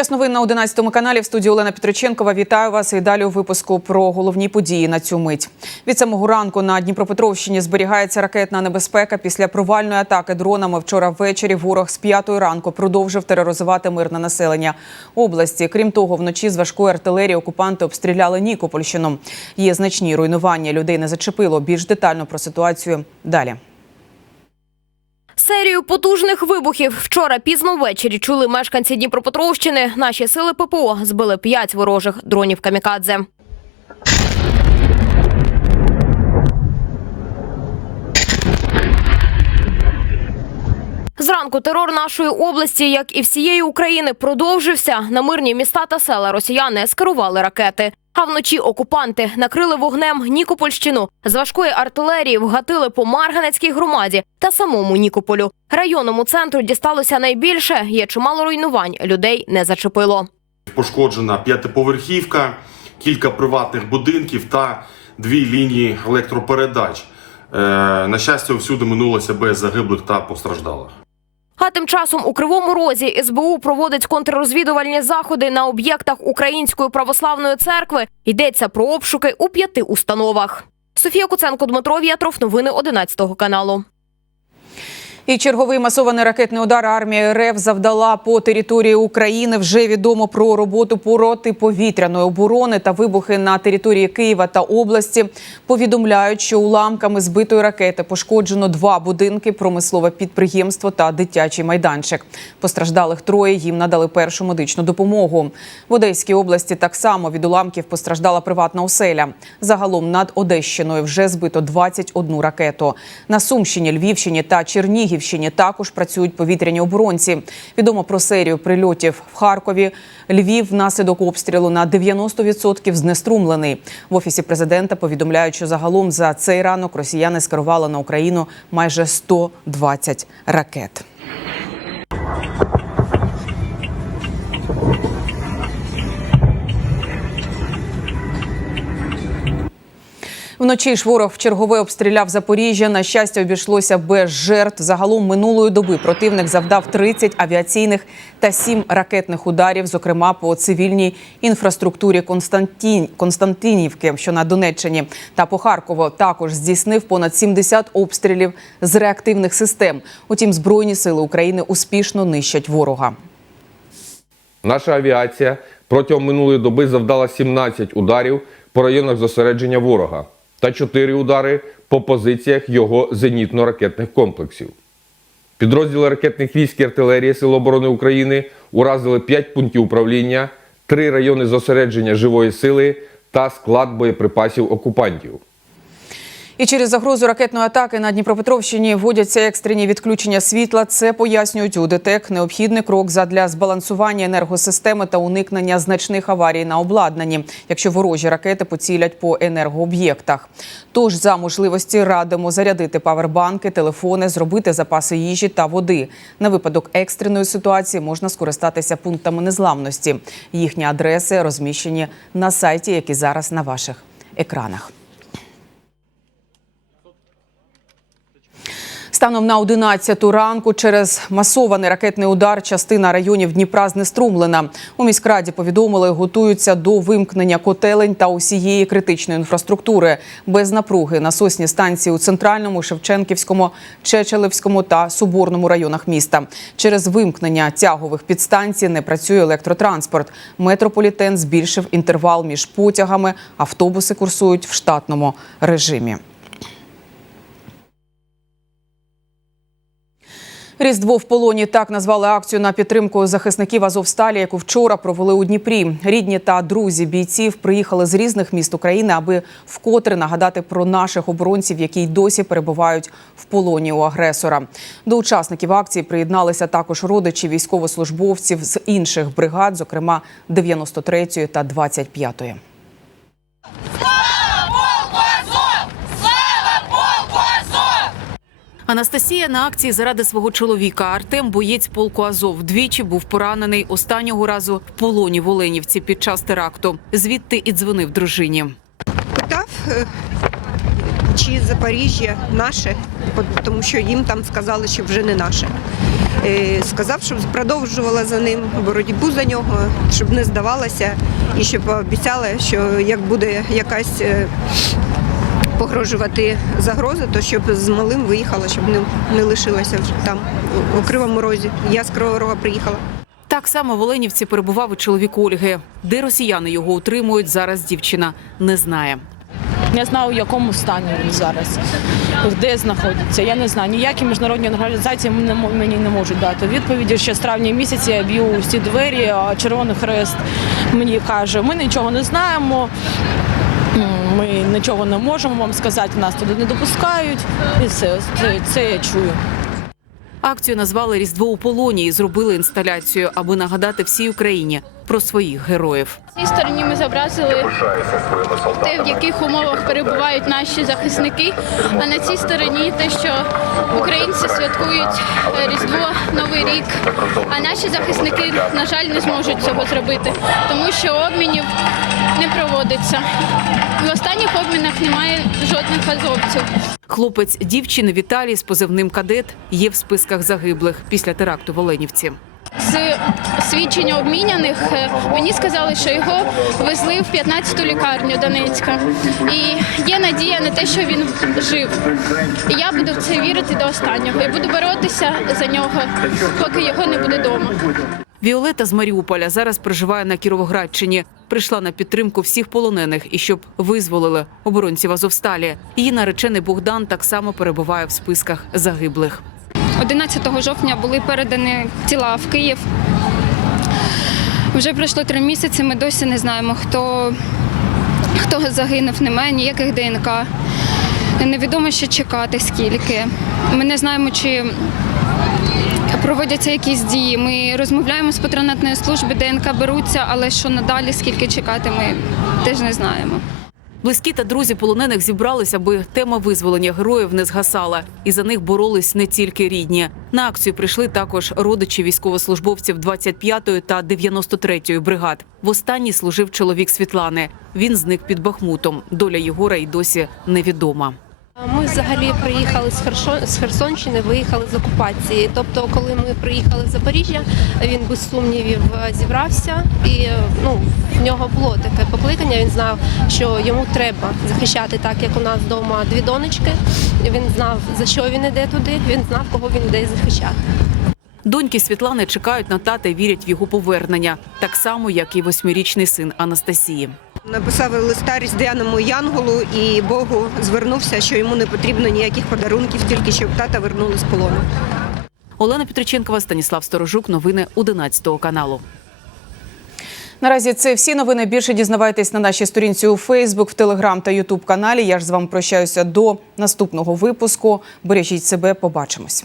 Час новин на 11 каналі в студії Олена Петриченкова. Вітаю вас і далі у випуску про головні події на цю мить. Від самого ранку на Дніпропетровщині зберігається ракетна небезпека. Після провальної атаки дронами вчора ввечері ворог з п'ятої ранку продовжив тероризувати мирне населення області. Крім того, вночі з важкої артилерії окупанти обстріляли Нікопольщину. Є значні руйнування. Людей не зачепило. Більш детально про ситуацію далі. Серію потужних вибухів вчора пізно ввечері чули мешканці Дніпропетровщини. Наші сили ППО збили п'ять ворожих дронів камікадзе. Зранку терор нашої області, як і всієї України, продовжився. На мирні міста та села росіяни скерували ракети. А вночі окупанти накрили вогнем Нікопольщину. З важкої артилерії вгатили по Марганецькій громаді та самому Нікополю. Районному центру дісталося найбільше. Є чимало руйнувань. Людей не зачепило. Пошкоджена п'ятиповерхівка, кілька приватних будинків та дві лінії електропередач. Е, на щастя, всюди минулося без загиблих та постраждалих. А тим часом у Кривому Розі СБУ проводить контррозвідувальні заходи на об'єктах Української православної церкви. Йдеться про обшуки у п'яти установах. Софія Куценко, Дмитро В'ятров. Новини 11 каналу. І черговий масований ракетний удар армії РФ завдала по території України. Вже відомо про роботу протиповітряної оборони та вибухи на території Києва та області. Повідомляють, що уламками збитої ракети пошкоджено два будинки, промислове підприємство та дитячий майданчик. Постраждалих троє їм надали першу медичну допомогу. В Одеській області так само від уламків постраждала приватна оселя. Загалом над Одещиною вже збито 21 ракету. На Сумщині, Львівщині та Чернігівщині також працюють повітряні оборонці. Відомо про серію прильотів в Харкові. Львів внаслідок обстрілу на 90% знеструмлений. В офісі президента повідомляють, що загалом за цей ранок росіяни скерували на Україну майже 120 ракет. Вночі ж ворог в чергове обстріляв Запоріжжя. На щастя, обійшлося без жертв. Загалом минулої доби противник завдав 30 авіаційних та 7 ракетних ударів, зокрема по цивільній інфраструктурі Константин... Константинівки, що на Донеччині, та по Харкову також здійснив понад 70 обстрілів з реактивних систем. Утім, збройні сили України успішно нищать ворога. Наша авіація протягом минулої доби завдала 17 ударів по районах зосередження ворога та 4 удари по позиціях його зенітно-ракетних комплексів. Підрозділи ракетних військ і артилерії Сил оборони України уразили 5 пунктів управління, 3 райони зосередження живої сили та склад боєприпасів окупантів. І через загрозу ракетної атаки на Дніпропетровщині вводяться екстрені відключення світла. Це пояснюють у ДТЕК. Необхідний крок задля збалансування енергосистеми та уникнення значних аварій на обладнанні, якщо ворожі ракети поцілять по енергооб'єктах. Тож за можливості радимо зарядити павербанки, телефони, зробити запаси їжі та води. На випадок екстреної ситуації можна скористатися пунктами незламності. Їхні адреси розміщені на сайті, які зараз на ваших екранах. Станом на 11 ранку через масований ракетний удар частина районів Дніпра знеструмлена. У міськраді повідомили, готуються до вимкнення котелень та усієї критичної інфраструктури. Без напруги насосні станції у центральному, Шевченківському, Чечелевському та Соборному районах міста. Через вимкнення тягових підстанцій не працює електротранспорт. Метрополітен збільшив інтервал між потягами. Автобуси курсують в штатному режимі. Різдво в полоні так назвали акцію на підтримку захисників Азовсталі, яку вчора провели у Дніпрі. Рідні та друзі бійців приїхали з різних міст України, аби вкотре нагадати про наших оборонців, які й досі перебувають в полоні у агресора. До учасників акції приєдналися також родичі військовослужбовців з інших бригад, зокрема 93-ї та 25-ї. Анастасія на акції заради свого чоловіка. Артем, боєць полку Азов, двічі був поранений останнього разу в полоні в Оленівці під час теракту. Звідти і дзвонив дружині. питав, е, чи Запоріжжя наше, тому що їм там сказали, що вже не наше. Е, Сказав, щоб продовжувала за ним боротьбу за нього, щоб не здавалася, і щоб обіцяла, що як буде якась е, погрожувати загроза, то щоб з малим виїхала, щоб не, не лишилася там у Кривому Розі. Я з Кривого Рога приїхала. Так само в Оленівці перебував і чоловік Ольги. Де росіяни його утримують, зараз дівчина не знає. Не знаю, в якому стані він зараз, де знаходиться. Я не знаю. Ніякі міжнародні організації мені не можуть дати відповіді. Ще з травня місяця я б'ю всі двері, а Червоний Хрест мені каже, ми нічого не знаємо. Ми нічого не можемо вам сказати, нас туди не допускають. І все, це, це я чую. Акцію назвали Різдво у полоні і зробили інсталяцію, аби нагадати всій Україні про своїх героїв. цій стороні ми зобразили те, в яких умовах перебувають наші захисники. А на цій стороні те, що українці святкують е, Різдво, Новий рік. А наші захисники, на жаль, не зможуть цього зробити, тому що обмінів не проводиться. В останніх обмінах немає жодних азовців. Хлопець дівчини Віталій з позивним кадет є в списках загиблих після теракту в Оленівці. З свідчення обміняних е, мені сказали, що його везли в 15-ту лікарню Донецька. І є надія на те, що він жив. І я буду в це вірити до останнього. І буду боротися за нього, поки його не буде вдома. Віолета з Маріуполя зараз проживає на Кіровоградщині. Прийшла на підтримку всіх полонених і щоб визволили оборонців Азовсталі. Її наречений Богдан так само перебуває в списках загиблих. 11 жовтня були передані тіла в Київ. Вже пройшло три місяці. Ми досі не знаємо, хто, хто загинув. Немає ніяких ДНК. Невідомо ще чекати скільки. Ми не знаємо, чи проводяться якісь дії. Ми розмовляємо з патронатної служби, ДНК беруться, але що надалі, скільки чекати, ми теж не знаємо. Близькі та друзі полонених зібралися, аби тема визволення героїв не згасала, і за них боролись не тільки рідні. На акцію прийшли також родичі військовослужбовців 25-ї та 93-ї бригад. В останній служив чоловік Світлани. Він зник під Бахмутом. Доля Єгора й досі невідома. Ми взагалі приїхали з Херсонщини, виїхали з окупації. Тобто, коли ми приїхали в Запоріжжя, він без сумнівів е, зібрався, і е, ну в нього було таке покликання. Він знав, що йому треба захищати так, як у нас вдома дві донечки. Він знав за що він іде туди. Він знав, кого він іде захищати. Доньки Світлани чекають на тата і вірять в його повернення, так само як і восьмирічний син Анастасії. Написав листа різдвяному Янголу і Богу звернувся, що йому не потрібно ніяких подарунків, тільки щоб тата вернули з полону. Олена Петриченкова, Станіслав Сторожук. Новини 11 каналу. Наразі це всі новини. Більше дізнавайтесь на нашій сторінці у Фейсбук, в Телеграм та Ютуб каналі. Я ж з вами прощаюся до наступного випуску. Бережіть себе, побачимось.